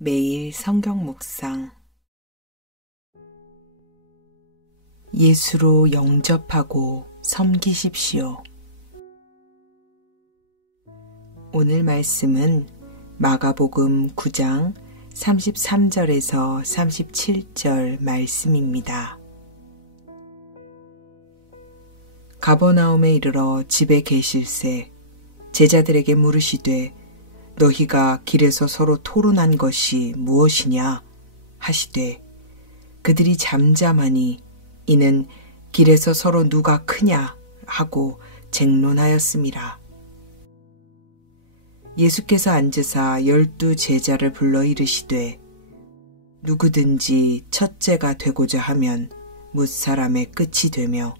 매일 성경 묵상. 예수로 영접하고 섬기십시오. 오늘 말씀은 마가복음 9장 33절에서 37절 말씀입니다. 가버나움에 이르러 집에 계실새 제자들에게 물으시되 너희가 길에서 서로 토론한 것이 무엇이냐 하시되 그들이 잠잠하니 이는 길에서 서로 누가 크냐 하고 쟁론하였음이라. 예수께서 앉으사 12 제자를 불러 이르시되 누구든지 첫째가 되고자 하면 뭇사람의 끝이 되며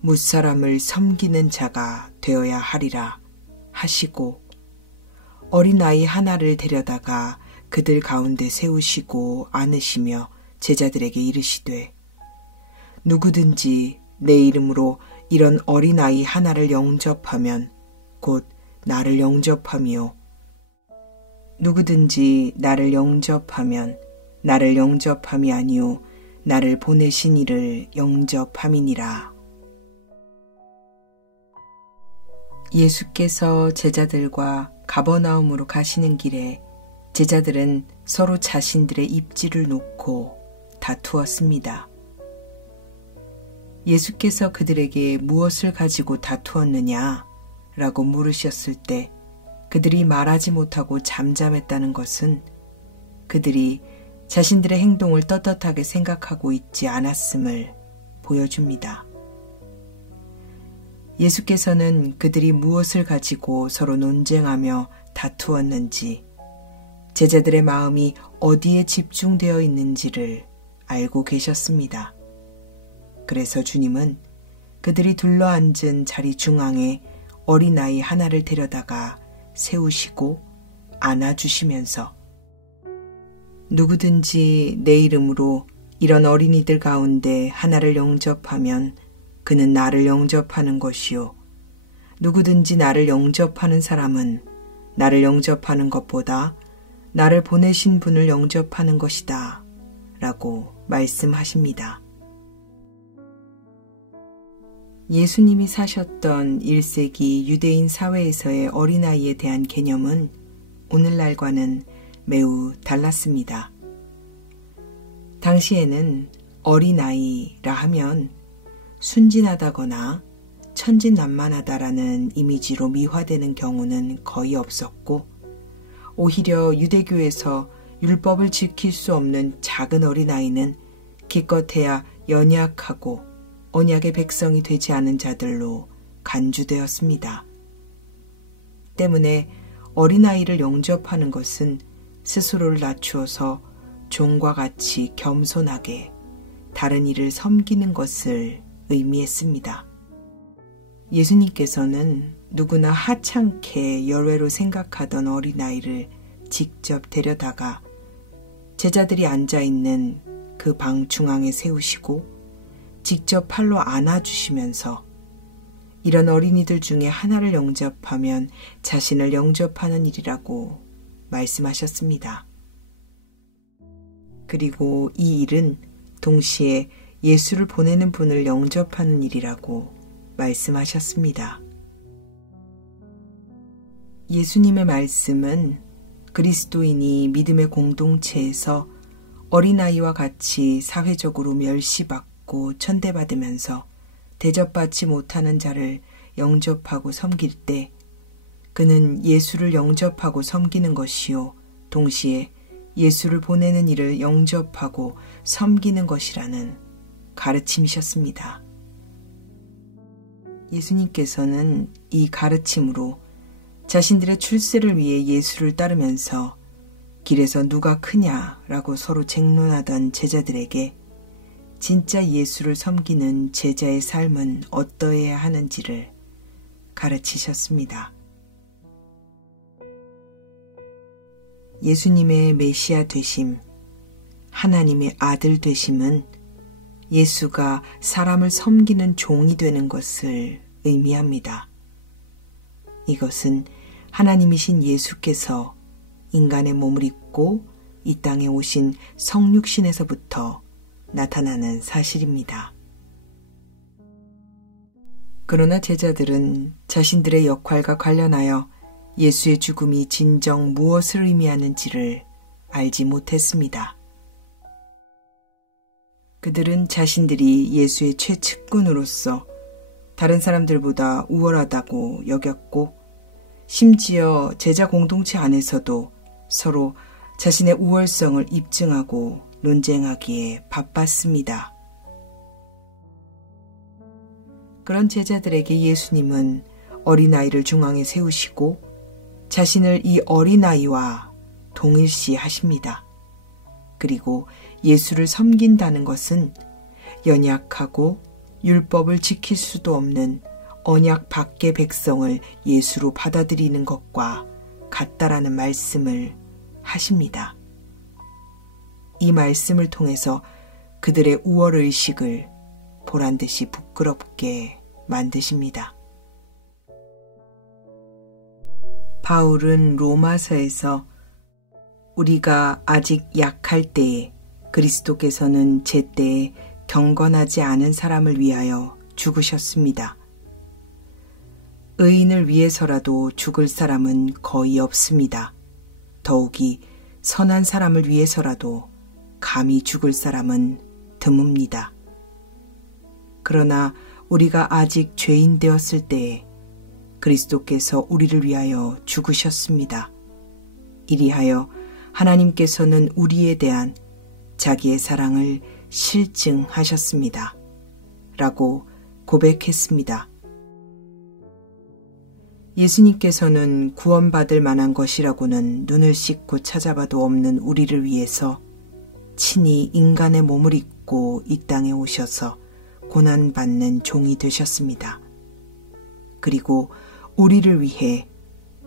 뭇사람을 섬기는 자가 되어야 하리라 하시고 어린아이 하나를 데려다가 그들 가운데 세우시고 안으시며 제자들에게 이르시되 누구든지 내 이름으로 이런 어린아이 하나를 영접하면 곧 나를 영접함이요 누구든지 나를 영접하면 나를 영접함이 아니요 나를 보내신 이를 영접함이니라. 예수께서 제자들과 가버나움으로 가시는 길에 제자들은 서로 자신들의 입지를 놓고 다투었습니다. 예수께서 그들에게 무엇을 가지고 다투었느냐 라고 물으셨을 때 그들이 말하지 못하고 잠잠했다는 것은 그들이 자신들의 행동을 떳떳하게 생각하고 있지 않았음을 보여줍니다. 예수께서는 그들이 무엇을 가지고 서로 논쟁하며 다투었는지 제자들의 마음이 어디에 집중되어 있는지를 알고 계셨습니다. 그래서 주님은 그들이 둘러앉은 자리 중앙에 어린아이 하나를 데려다가 세우시고 안아주시면서 누구든지 내 이름으로 이런 어린이들 가운데 하나를 영접하면 그는 나를 영접하는 것이요 누구든지 나를 영접하는 사람은 나를 영접하는 것보다 나를 보내신 분을 영접하는 것이다 라고 말씀하십니다. 예수님이 사셨던 1세기 유대인 사회에서의 어린아이에 대한 개념은 오늘날과는 매우 달랐습니다. 당시에는 어린아이라 하면 순진하다거나 천진난만하다라는 이미지로 미화되는 경우는 거의 없었고 오히려 유대교에서 율법을 지킬 수 없는 작은 어린아이는 기껏해야 연약하고 언약의 백성이 되지 않은 자들로 간주되었습니다. 때문에 어린아이를 영접하는 것은 스스로를 낮추어서 종과 같이 겸손하게 다른 이를 섬기는 것을 의미했습니다. 예수님께서는 누구나 하찮게 열외로 생각하던 어린아이를 직접 데려다가 제자들이 앉아있는 그 방 중앙에 세우시고 직접 팔로 안아주시면서 이런 어린이들 중에 하나를 영접하면 자신을 영접하는 일이라고 말씀하셨습니다. 그리고 이 일은 동시에 예수를 보내는 분을 영접하는 일이라고 말씀하셨습니다. 예수님의 말씀은 그리스도인이 믿음의 공동체에서 어린아이와 같이 사회적으로 멸시받고 천대받으면서 대접받지 못하는 자를 영접하고 섬길 때 그는 예수를 영접하고 섬기는 것이요 동시에 예수를 보내는 이를 영접하고 섬기는 것이라는 가르침이셨습니다. 예수님께서는 이 가르침으로 자신들의 출세를 위해 예수를 따르면서 길에서 누가 크냐라고 서로 쟁론하던 제자들에게 진짜 예수를 섬기는 제자의 삶은 어떠해야 하는지를 가르치셨습니다. 예수님의 메시아 되심, 하나님의 아들 되심은 예수가 사람을 섬기는 종이 되는 것을 의미합니다. 이것은 하나님이신 예수께서 인간의 몸을 입고 이 땅에 오신 성육신에서부터 나타나는 사실입니다. 그러나 제자들은 자신들의 역할과 관련하여 예수의 죽음이 진정 무엇을 의미하는지를 알지 못했습니다. 그들은 자신들이 예수의 최측근으로서 다른 사람들보다 우월하다고 여겼고, 심지어 제자 공동체 안에서도 서로 자신의 우월성을 입증하고 논쟁하기에 바빴습니다. 그런 제자들에게 예수님은 어린아이를 중앙에 세우시고 자신을 이 어린아이와 동일시하십니다. 그리고 예수를 섬긴다는 것은 연약하고 율법을 지킬 수도 없는 언약 밖의 백성을 예수로 받아들이는 것과 같다라는 말씀을 하십니다. 이 말씀을 통해서 그들의 우월의식을 보란듯이 부끄럽게 만드십니다. 바울은 로마서에서 우리가 아직 약할 때에 그리스도께서는 제때에 경건하지 않은 사람을 위하여 죽으셨습니다. 의인을 위해서라도 죽을 사람은 거의 없습니다. 더욱이 선한 사람을 위해서라도 감히 죽을 사람은 드뭅니다. 그러나 우리가 아직 죄인 되었을 때에 그리스도께서 우리를 위하여 죽으셨습니다. 이리하여 하나님께서는 우리에 대한 자기의 사랑을 실증하셨습니다. 라고 고백했습니다. 예수님께서는 구원받을 만한 것이라고는 눈을 씻고 찾아봐도 없는 우리를 위해서 친히 인간의 몸을 입고 이 땅에 오셔서 고난받는 종이 되셨습니다. 그리고 우리를 위해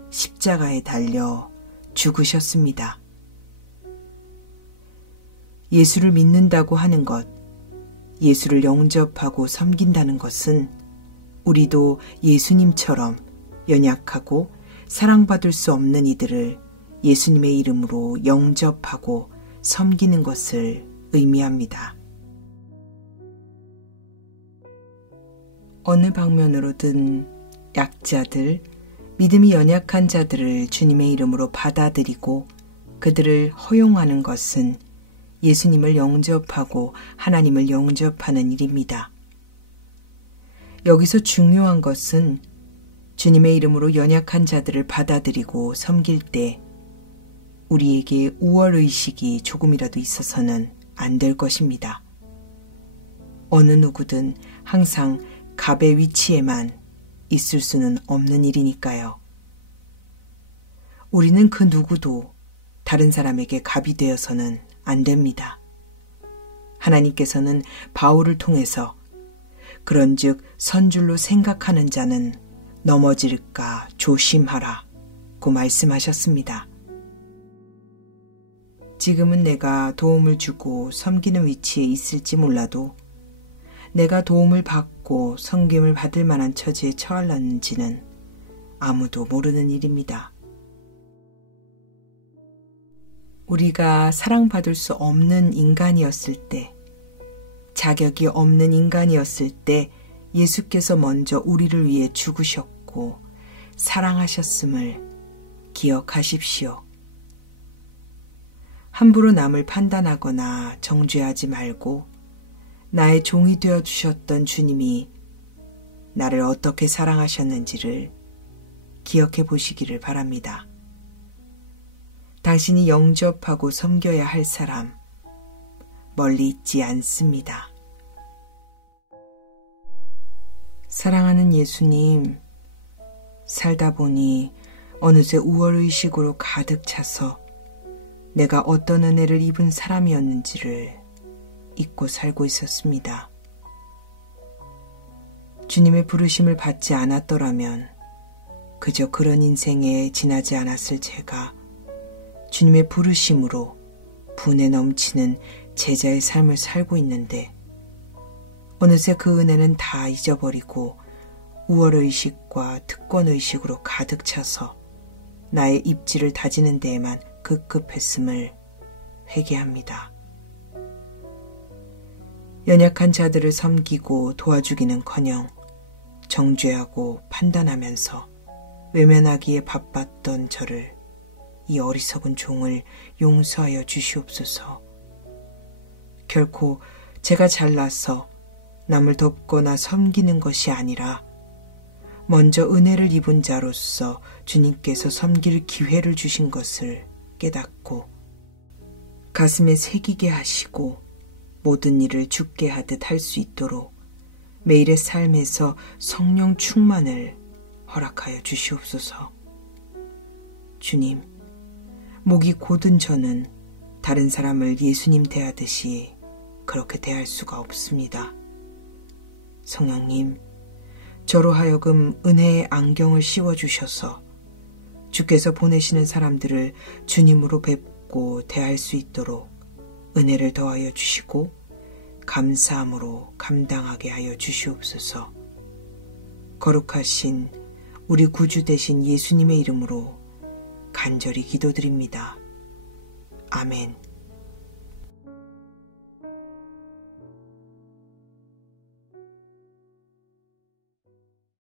십자가에 달려 죽으셨습니다. 예수를 믿는다고 하는 것, 예수를 영접하고 섬긴다는 것은 우리도 예수님처럼 연약하고 사랑받을 수 없는 이들을 예수님의 이름으로 영접하고 섬기는 것을 의미합니다. 어느 방면으로든 약자들, 믿음이 연약한 자들을 주님의 이름으로 받아들이고 그들을 허용하는 것은 예수님을 영접하고 하나님을 영접하는 일입니다. 여기서 중요한 것은 주님의 이름으로 연약한 자들을 받아들이고 섬길 때 우리에게 우월의식이 조금이라도 있어서는 안 될 것입니다. 어느 누구든 항상 갑의 위치에만 있을 수는 없는 일이니까요. 우리는 그 누구도 다른 사람에게 갑이 되어서는 안 됩니다. 하나님께서는 바울을 통해서 그런즉 선줄로 생각하는 자는 넘어질까 조심하라 고 말씀하셨습니다. 지금은 내가 도움을 주고 섬기는 위치에 있을지 몰라도 내가 도움을 받고 섬김을 받을 만한 처지에 처할는지는 아무도 모르는 일입니다. 우리가 사랑받을 수 없는 인간이었을 때, 자격이 없는 인간이었을 때 예수께서 먼저 우리를 위해 죽으셨고 사랑하셨음을 기억하십시오. 함부로 남을 판단하거나 정죄하지 말고 나의 종이 되어주셨던 주님이 나를 어떻게 사랑하셨는지를 기억해 보시기를 바랍니다. 당신이 영접하고 섬겨야 할 사람 멀리 있지 않습니다. 사랑하는 예수님, 살다 보니 어느새 우월의식으로 가득 차서 내가 어떤 은혜를 입은 사람이었는지를 잊고 살고 있었습니다. 주님의 부르심을 받지 않았더라면 그저 그런 인생에 지나지 않았을 제가 주님의 부르심으로 분에 넘치는 제자의 삶을 살고 있는데 어느새 그 은혜는 다 잊어버리고 우월의식과 특권의식으로 가득 차서 나의 입지를 다지는 데에만 급급했음을 회개합니다. 연약한 자들을 섬기고 도와주기는커녕 정죄하고 판단하면서 외면하기에 바빴던 저를, 이 어리석은 종을 용서하여 주시옵소서. 결코 제가 잘나서 남을 돕거나 섬기는 것이 아니라 먼저 은혜를 입은 자로서 주님께서 섬길 기회를 주신 것을 깨닫고 가슴에 새기게 하시고 모든 일을 주께 하듯 할 수 있도록 매일의 삶에서 성령 충만을 허락하여 주시옵소서. 주님, 목이 곧은 저는 다른 사람을 예수님 대하듯이 그렇게 대할 수가 없습니다. 성령님, 저로 하여금 은혜의 안경을 씌워주셔서 주께서 보내시는 사람들을 주님으로 뵙고 대할 수 있도록 은혜를 더하여 주시고 감사함으로 감당하게 하여 주시옵소서. 거룩하신 우리 구주 되신 예수님의 이름으로 간절히 기도드립니다. 아멘.